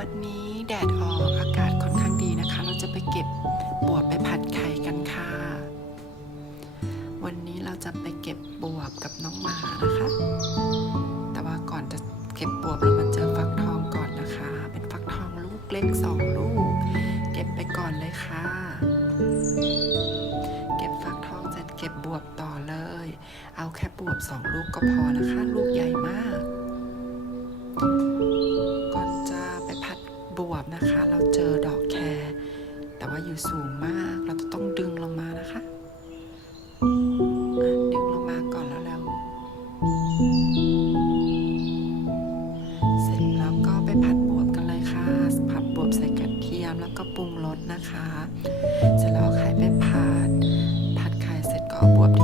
วันนี้แดดออกอากาศค่อนข้างดีนะคะ เราจะไปเก็บบวบไปผัดไข่กันค่ะ วันนี้เราจะไปเก็บบวบกับน้องหมานะคะ แต่ว่าก่อนจะเก็บบวบเรามาเจอฟักทองก่อนนะคะ เป็นฟักทองลูกเล็กสองลูก เก็บไปก่อนเลยค่ะ เก็บฟักทองเสร็จเก็บบวบต่อเลย เอาแค่บวบสองลูกก็พอนะคะ ลูกใหญ่มาก เราเจอดอกแคร์แต่ว่าอยู่สูงมาก เราจะต้องดึงลงมานะคะ ดึงลงมาก่อนแล้วแล้ว เสร็จแล้วก็ไปผัดบวบกันเลยค่ะ ผัดบวบใส่กระเทียมแล้วก็ปรุงรสนะคะ เสร็จแล้วไข่ไปผัด ผัดไข่เสร็จก็บวบที